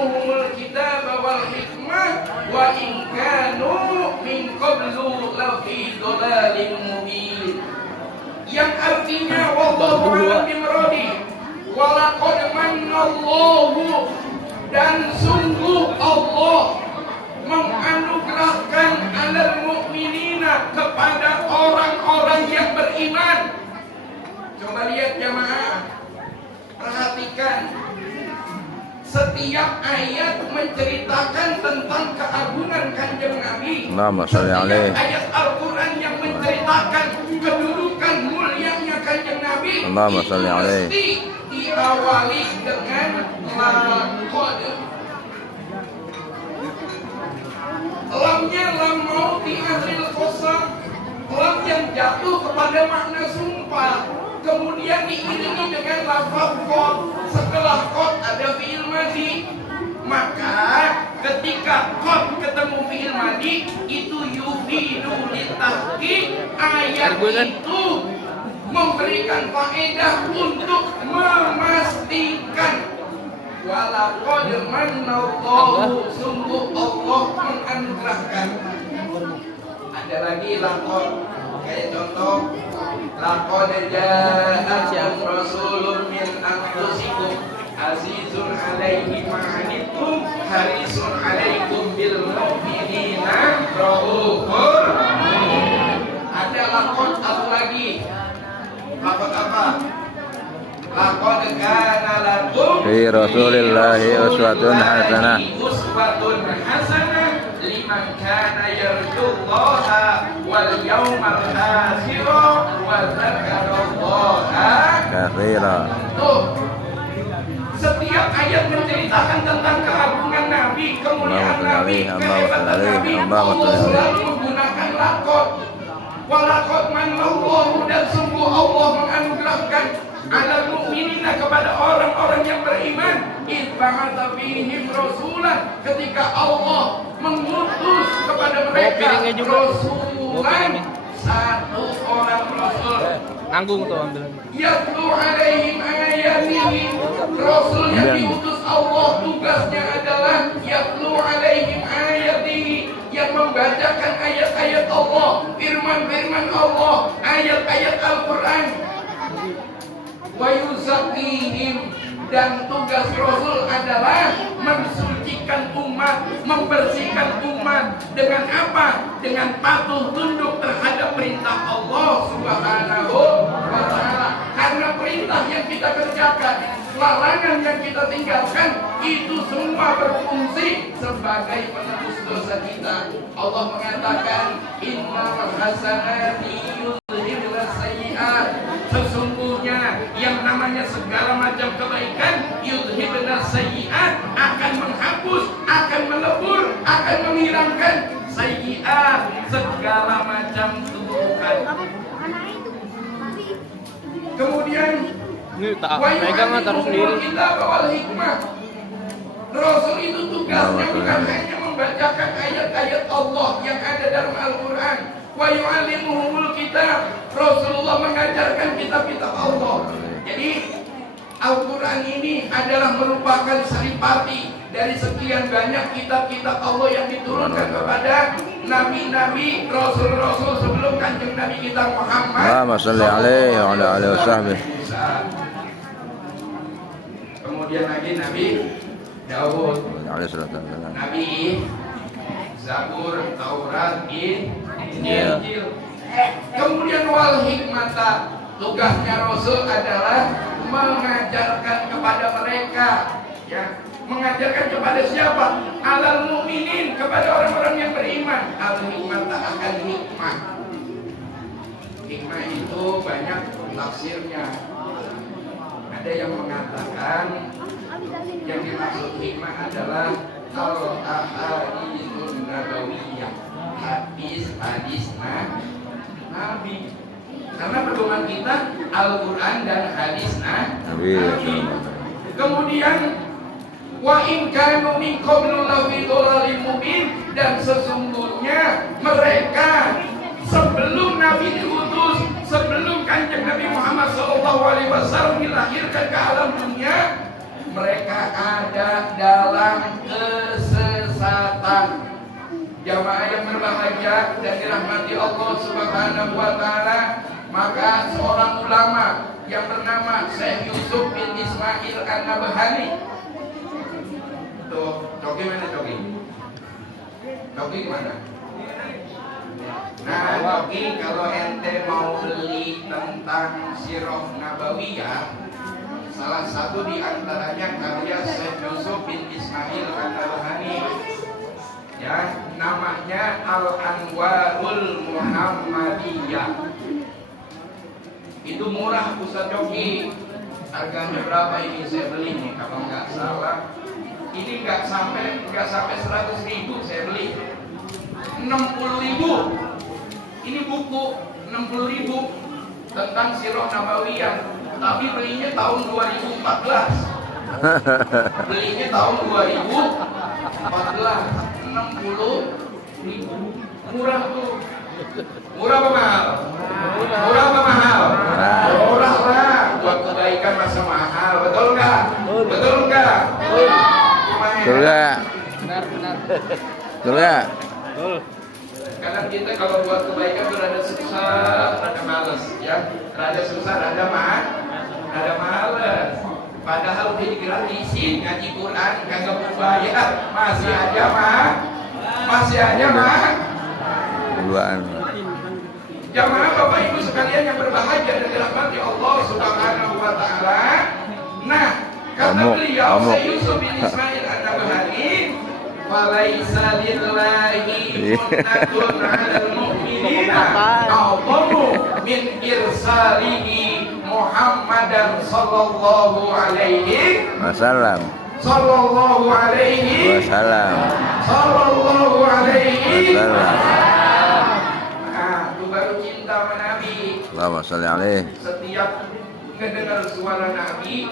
yu'allimuhumul kitaba wal hikmah wa in kanu min qablu lafi dhalalin mubin. Yang artinya wallahu a'lam bimuradi. Walaqad mannallahu, dan sungguh Allah menganugerahkan alal mu'minina, kepada orang-orang yang beriman. Coba lihat jamaah, perhatikan, setiap ayat menceritakan tentang keagungan Kanjeng Nabi. Setiap ayat Al-Quran yang menceritakan kedudukan mulianya Kanjeng Nabi mesti diawali dengan laqad. Lamnya lam mauti ahlil qasam, lam yang jatuh kepada makna sumpah, kemudian diiringi dengan lafaz qad. Setelah qad ada fi'il madhi, maka ketika qad ketemu fi'il madhi itu yufidu litahqiq, ayat itu memberikan faedah untuk memastikan. Walaqad mannallahu, sungguh Allah menganugerahkan. Ada lagi laqad, kayak contoh laqad ja'akum rasulun min anfusikum azizun 'alaihi ma 'anittum harisun 'alaikum bil mu'minina raufur. Ada laqad satu lagi. Laqad apa? Laqad kana lakum fi Rasulillahi uswatun hasanah. Uswatun hasanah liman kana yarjullaha wal yawmal akhir wa dzakarallaha katsira. Tuh, setiap ayat menceritakan tentang keagungan Nabi, kemuliaan Nabi, kehebatan Nabi. Allah selalu menggunakan laqad. Walaqad mannallahu, dan sungguh Allah menganugerahkan alal mu'minina, kepada orang-orang yang beriman. Ib'atsa fihim rasulan, ketika Allah mengutus kepada mereka rasulan, satu orang rasul. Nanggung tuh ambil. Yatlu alaihim ayatihi, rasul yang diutus Allah tugasnya adalah yatlu alaihim ayatihi, yang membacakan ayat-ayat Allah, firman-firman Allah, ayat-ayat Al-Quran. Wa yuzakkihim, dan tugas Rasul adalah mensucikan umat, membersihkan umat. Dengan apa? Dengan patuh tunduk terhadap perintah Allah Subhanahu wa ta'ala. Karena perintah yang kita kerjakan, larangan yang kita tinggalkan, itu semua berfungsi sebagai penebus dosa kita. Allah mengatakan, innal hasanati yudhibna sayyi'at, sesungguhnya yang namanya segala macam kebaikan, yudhibna sayyi'at, akan menghapus, akan melebur, akan menghilangkan sayyi'at, segala macam keburukan. Kemudian Ini tak pegang, taruh sendiri. Kita bawa hikmah. Rasul itu tugasnya bukan hanya membacakan ayat-ayat Allah yang ada dalam Al-Quran. Wa yu'allimuhumul kitab, Rasulullah mengajarkan kitab-kitab Allah. Jadi Al-Quran ini adalah merupakan saripati dari sekian banyak kitab-kitab Allah yang diturunkan kepada nabi-nabi, rasul-rasul sebelum Kanjeng Nabi kita Muhammad. Allahumma shalli alaihi wa ala alihi washabbihi. Kemudian lagi Nabi Daud, Alaihissalam. Nabi Zabur, Taurat, Injil. Kemudian wal hikmata, tugasnya Rasul adalah mengajarkan kepada mereka, ya, mengajarkan kepada siapa? Alal mu'minin, kepada orang-orang yang beriman. Al hikmata akan hikmah. Hikmah itu banyak tafsirnya. Ada yang mengatakan yang dimaksud hikmah adalah al-ahaditsun nabawiyah, hadis-hadis Nabi. Karena pedoman kita Al-Quran dan hadis Nabi. Kemudian wa in kanu min qablu lafi dhalalin mubin, dan sesungguhnya mereka sebelum Nabi diutus, sebelum Kanjeng Nabi Muhammad SAW dilahirkan ke alam dunia, mereka ada dalam kesesatan. Jamaah yang berbahagia dan dirahmati Allah Subhanahu wa taala, maka seorang ulama yang bernama Syekh Yusuf bin Ismail An-Nabhani. Tuh, Coki mana Coki? Coki mana? Nah, Coki kalau ente mau beli tentang Sirah Nabawiyah, salah satu di antaranya karya Syekh Yusuf bin Ismail An-Nabhani. Ya, namanya Al-Anwarul Muhammadiyah. Itu murah Ustaz Coki. Harganya berapa ini saya beli nih kalau nggak salah. Ini nggak sampai 100.000 saya beli. 60.000. Ini buku 60.000 tentang Sirah Nabawiyah. Tapi belinya tahun 2014. Belinya tahun 2014. 60.000. Murah tuh. Murah apa mahal? Murah apa mahal? Murah lah. Buat kebaikan masa mahal. Betul nggak? Betul nggak? Betul nggak? Benar. Betul nggak? Betul. Kadang kita kalau buat kebaikan berada susah, rada males, ya. Rada susah, rada males. Padahal udah digratisin ngaji Quran, kagak berbayar, masih aja mah. Duaan. Jamaah Bapak Ibu sekalian yang berbahagia dan dirahmati Allah Subhanahu wa taala. Nah, kata beliau Syekh Yusuf bin Ismail An-Nabhani, "Walaisa lillahi munnatun 'alal mu'minina a'zamu min irsalihi Muhammadan sallallahu alaihi Wasallam. sallallahu alaihi Wasallam. sallallahu alaihi Wasallam. Nah, itu baru cinta sama Nabi. Allahumma sholli alaihi. Setiap mendengar suara Nabi,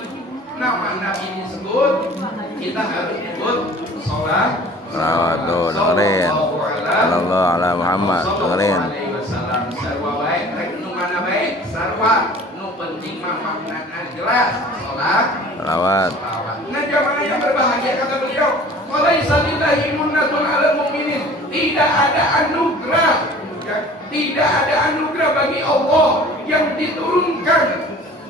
nama Nabi disebut, kita harus nyebut sholat. Salawatu dengerin. Sallallahu ala Muhammad dengerin. Sarwa baik, rek nu mana baik, sarwa nu penting mah maknana jelas. Sholat. Salawat. Nah, jamaah yang berbahagia, kata beliau, "Walaisa lillahi munnatun 'alal mu'minin." Tidak ada anugerah, ya, tidak ada anugerah bagi Allah yang diturunkan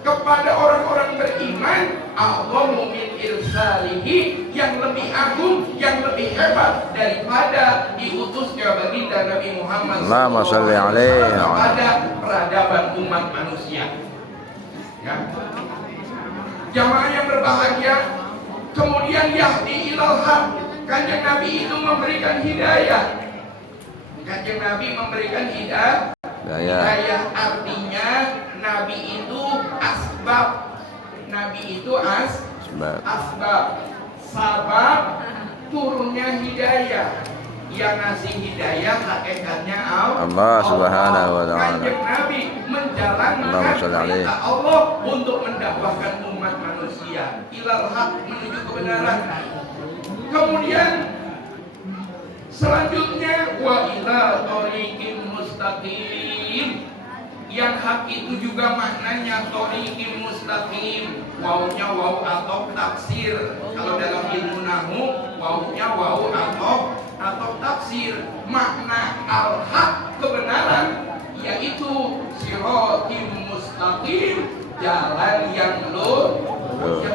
kepada orang-orang beriman, a'zamu min irsalihi, yang lebih agung, yang lebih hebat daripada diutusnya baginda Nabi Muhammad Allahumma sholli alaihi kepada peradaban umat manusia. Ya. Jamaah yang berbahagia, kemudian yahdi ilal haq, kanjeng Nabi itu memberikan hidayah. Kanjeng Nabi memberikan hidayah. Hidayah artinya Nabi itu asbab. Nabi itu asbab. Sabab turunnya hidayah. Yang ngasih hidayah hakikatnya Allah Subhanahu wa taala. Kanjeng Nabi menjalankan perintah Allah untuk mendakwahkan umat manusia ilal haq, menuju kebenaran. Kemudian selanjutnya wa ila thoriqim mustaqim. Yang hak itu juga maknanya thoriqim mustaqim. Wawunya waw atau tafsir. Kalau dalam ilmu nahwu wawunya waw atau tafsir. Makna al-haq, kebenaran, yaitu siratim mustaqim, jalan yang lurus.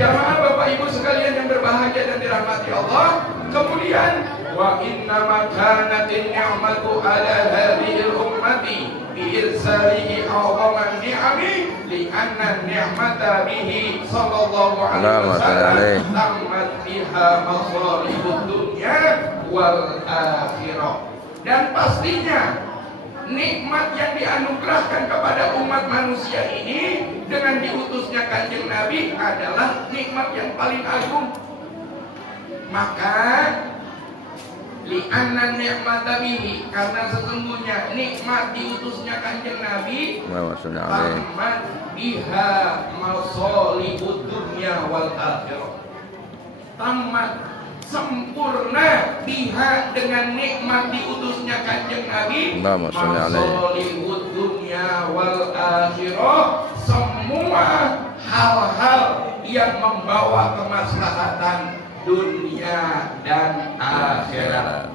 Jamaah Bapak Ibu sekalian yang berbahagia dan dirahmati Allah. Kemudian wa inna ma kanatin ni'matu ala hadhil ummati bi irsalihi a'zaman ni'ami li anna ni'mata bihi sallallahu alaihi wasallam tammat biha masalihud dunya wal akhirah. Dan pastinya nikmat yang dianugerahkan kepada umat manusia ini dengan diutusnya kanjeng Nabi adalah nikmat yang paling agung. Maka li'anna ni'mata bihi, karena sesungguhnya nikmat diutusnya kanjeng Nabi tammat biha masalihud dunya wal akhirah. Tamat, sempurna biha, dengan nikmat diutusnya kanjeng Nabi, masalihud dunya wal akhirah, semua hal-hal yang membawa kemaslahatan dunia dan akhirat.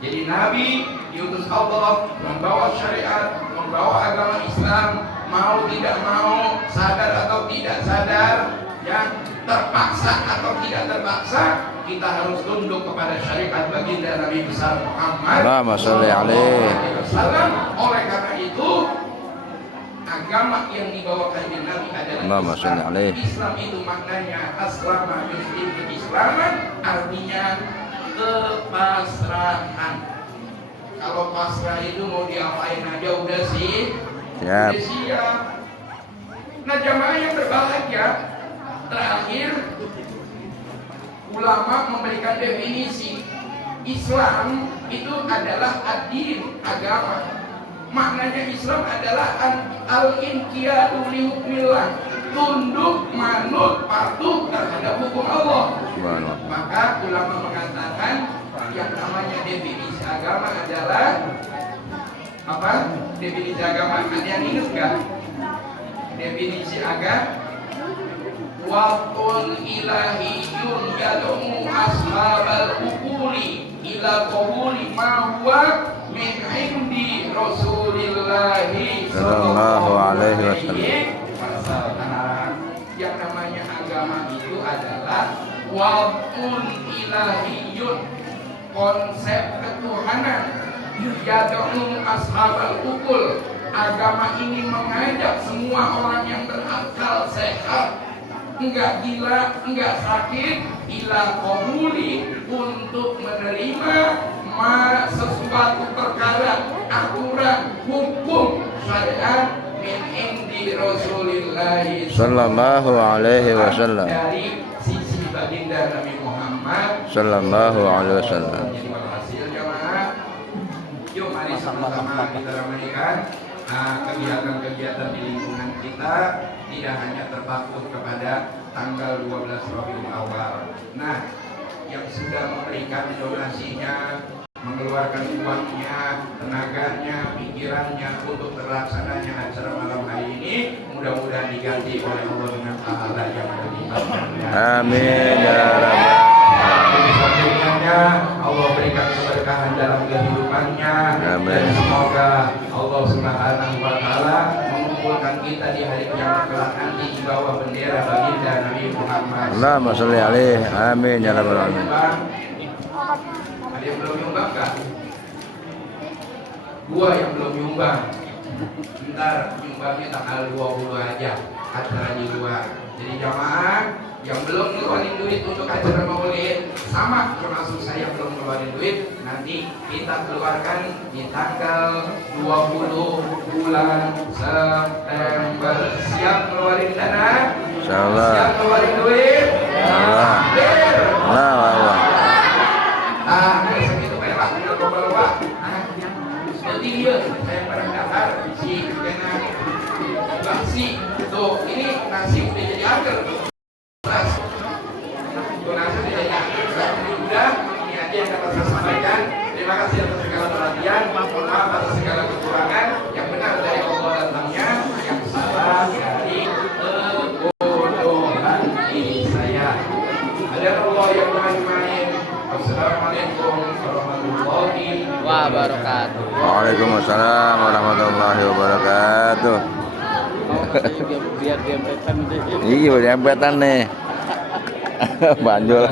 Jadi Nabi diutus Allah membawa syariat, membawa agama Islam, mau tidak mau, sadar atau tidak sadar, ya, terpaksa atau tidak terpaksa, kita harus tunduk kepada syariat baginda Nabi besar Muhammad Allahumma sholli alaihi wasallam. Oleh karena itu, agama yang dibawa kanjeng Nabi adalah Allahumma sholli alaihi. Islam itu maknanya aslama yuslim keislaman, artinya kepasrahan. Kalau pasrah itu mau diapain aja udah sih, Siap. udah siap. Nah jamaah yang berbahagia, terakhir ulama memberikan definisi Islam itu adalah ad-din, agama. Maknanya Islam adalah al-inqiyadu li hukmillah, tunduk, manut, patuh terhadap hukum Allah. Subhanallah. Maka ulama mengatakan yang namanya definisi agama adalah apa? Definisi agama ada yang ingat nggak? Definisi agama waqul ilahiyun yad'u ashabal uquli ila qabuli ma huwa min indi Rasulillahi Sallallahu alaihi wasallam. Yang namanya agama itu adalah waqul ilahiyun, konsep ketuhanan, yad'u ashabal uqul. Agama ini mengajak semua orang yang berakal sehat, enggak gila, enggak sakit, ila qabuli, untuk menerima sesuatu perkara, aturan, hukum, syariat min indi Rasulillahi Sallallahu alaihi wasallam. dari sisi baginda Nabi Muhammad Sallallahu alaihi wasallam. Jadi berhasil jamaah. Yuk mari sama-sama kita ramaikan kegiatan-kegiatan di lingkungan kita, tidak hanya terpaku kepada tanggal 12 Rabiul Awal. Nah, yang sudah memberikan donasinya, mengeluarkan uangnya, tenaganya, pikirannya untuk terlaksananya acara malam hari ini, mudah-mudahan diganti oleh Allah dengan pahala yang berlipat. Amin ya rabbal Selanjutnya Allah berikan keberkahan dalam kehidupannya. Amin. Dan semoga Allah Subhanahu wa taala mengumpulkan kita di hari kiamat kelak nanti di bawah bendera baginda Nabi Muhammad. Allahumma sholli alaihi. Amin ya rabbal alamin. Ada yang belum nyumbang enggak? Gua yang belum nyumbang. Ntar nyumbangnya tanggal 20 aja, acara di luar. Jadi jamaah yang belum ngeluarin duit untuk acara maulid, sama termasuk saya belum ngeluarin duit, nanti kita keluarkan di tanggal 20 bulan September. Siap ngeluarin dana? Insyaallah. Siap ngeluarin duit? Allah. Allah. Biasa gitu Pak, udah lomba-lomba. Seperti dia, saya pernah daftar si kena basi. Tuh, ini nasi udah jadi agar. Donasi udah jadi agar. Udah, ini aja yang dapat saya sampaikan. Terima kasih atas segala perhatian. Mohon maaf atas segala kekurangan. Yang benar dari Allah datangnya, yang salah dari kebodohan diri saya. Ada Allah yang main-main. Assalamualaikum warahmatullahi wabarakatuh. Waalaikumsalam warahmatullahi wabarakatuh. Biar dempetan deh. Iya, dempetan nih. Banjol.